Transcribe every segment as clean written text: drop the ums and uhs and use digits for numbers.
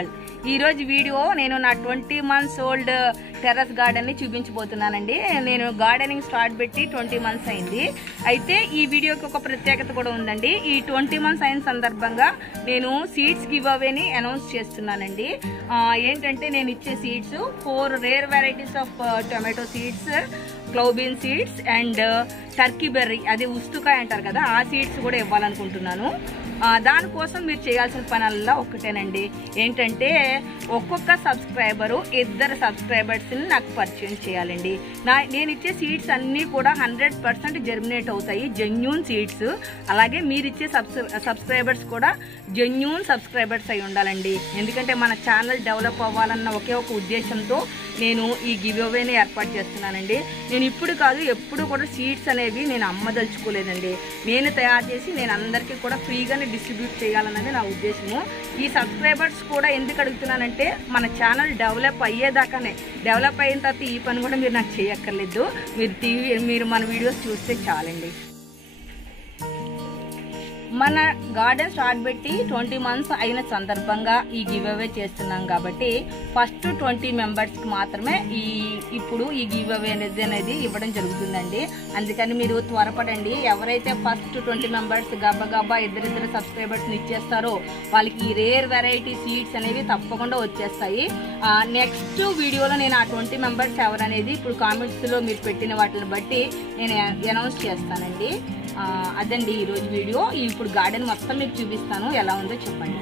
World. ఈ రోజు video నేను నా 20 months ఓల్డ్ టెర్రస్ గార్డెన్ ని చూపించబోతున్నానండి. నేను గార్డెనింగ్ స్టార్ట్ పెట్టి 20 months అయింది. అయితే ఈ వీడియోకి ఒక ప్రత్యేకత కూడా ఉందండి. ఈ 20 months అయిన సందర్భంగా నేను సీడ్స్ గివ్ అవేని అనౌన్స్ చేస్తున్నానండి. ఏంటంటే నేను ఇచ్చే seeds 4 rare varieties of tomato seeds, clove bean seeds and turkey berry, అదే ఉస్తుకాయ అంటారు కదా, ఆ సీడ్స్ కూడా ఇవ్వాలనుకుంటున్నాను. దానికోసం మీరు చేయాల్సిన పనుల్లో ఒక్కటేనండి. ఏంటంటే ఒక్కొక్క సబ్స్క్రైబరు 2 సబ్స్క్రైబర్స్ని నాకు పరిచయం చేయాలండి. నేను ఇచ్చే సీడ్స్ అన్నీ కూడా 100% జెర్మినేట్ అవుతాయి, జెన్యూన్ సీడ్స్. అలాగే మీరు ఇచ్చే సబ్స్క్రైబర్స్ కూడా జెన్యూన్ సబ్స్క్రైబర్స్ అయి ఉండాలండి. ఎందుకంటే మన ఛానల్ డెవలప్ అవ్వాలన్న ఒకే ఒక ఉద్దేశంతో నేను ఈ గివ్ అవేని ఏర్పాటు చేస్తున్నానండి. నేను ఇప్పుడు కాదు, ఎప్పుడు కూడా సీడ్స్ అనేవి నేను అమ్మదలుచుకోలేదండి. నేను తయారు చేసి నేను అందరికీ కూడా ఫ్రీగానే డిస్ట్రిబ్యూట్ చేయాలన్నది నా ఉద్దేశము. ఈ సబ్స్క్రైబర్స్ కూడా ఎందుకు అడుగుతున్నానంటే మన ఛానల్ డెవలప్ అయ్యేదాకానే, డెవలప్ అయిన తర్వాత ఈ పని కూడా మీరు నాకు చేయక్కర్లేదు. మీరు మన వీడియోస్ చూస్తే చాలండి. మన గార్డెన్ స్టార్ట్ పెట్టి 20 months అయిన సందర్భంగా ఈ గివ్ అవే చేస్తున్నాం కాబట్టి ఫస్ట్ 20 మెంబర్స్కి మాత్రమే ఇప్పుడు ఈ గివ్ అవే అనేది ఇవ్వడం జరుగుతుందండి. అందుకని మీరు త్వరపడండి. ఎవరైతే ఫస్ట్ 20 మెంబర్స్ గబ్బా 2 సబ్స్క్రైబర్స్ని ఇచ్చేస్తారో వాళ్ళకి ఈ రేర్ వెరైటీ సీడ్స్ అనేవి తప్పకుండా వచ్చేస్తాయి. నెక్స్ట్ వీడియోలో నేను ఆ 20 మెంబర్స్ ఎవరనేది ఇప్పుడు కామెంట్స్లో మీరు పెట్టిన వాటిని బట్టి నేను అనౌన్స్ చేస్తానండి. అదండి ఈరోజు వీడియో. ఇప్పుడు గార్డెన్ మొత్తం మీకు చూపిస్తాను, ఎలా ఉందో చెప్పండి.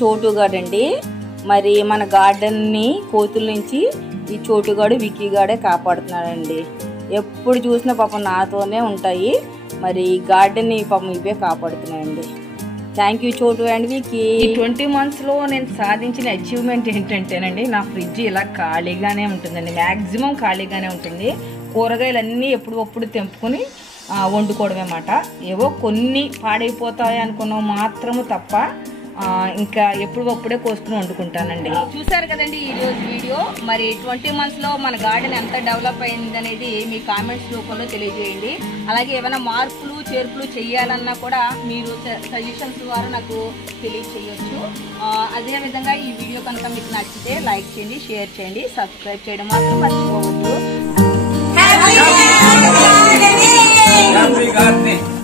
చోటుగాడండి. మరి మన గార్డెన్ని కోతుల నుంచి ఈ చోటుగాడు విక్కీగాడే కాపాడుతున్నాడండి. ఎప్పుడు చూసినా పాపం నాతోనే ఉంటాయి. మరి గార్డెన్ని పాపం ఇవే కాపాడుతున్నాయండి. థ్యాంక్ యూ చోటు అండ్ విక్కీ. ఈ 20 monthsలో నేను సాధించిన అచీవ్మెంట్ ఏంటంటేనండి, నా ఫ్రిడ్జ్ ఇలా ఖాళీగానే ఉంటుందండి. మ్యాక్సిమం ఖాళీగానే ఉంటుంది. కూరగాయలన్నీ ఎప్పుడప్పుడు తెంపుకొని వండుకోవడమే మాట. ఏవో కొన్ని పాడైపోతాయి అనుకున్నావు మాత్రము తప్ప ఇంకా ఎప్పుడప్పుడే కోసుకుని వండుకుంటానండి. చూసారు కదండి ఈరోజు వీడియో. మరి 20 monthsలో మన గార్డెన్ ఎంత డెవలప్ అయింది అనేది మీ కామెంట్స్ రూపంలో తెలియజేయండి. అలాగే ఏమైనా మార్పులు చేర్పులు చేయాలన్నా కూడా మీరు సజెషన్స్ ద్వారా నాకు తెలియచేయచ్చు. అదేవిధంగా ఈ వీడియో కనుక మీకు నచ్చితే లైక్ చేయండి, షేర్ చేయండి, సబ్స్క్రైబ్ చేయడం మాత్రం మర్చిపోవద్దు. Happy gardening!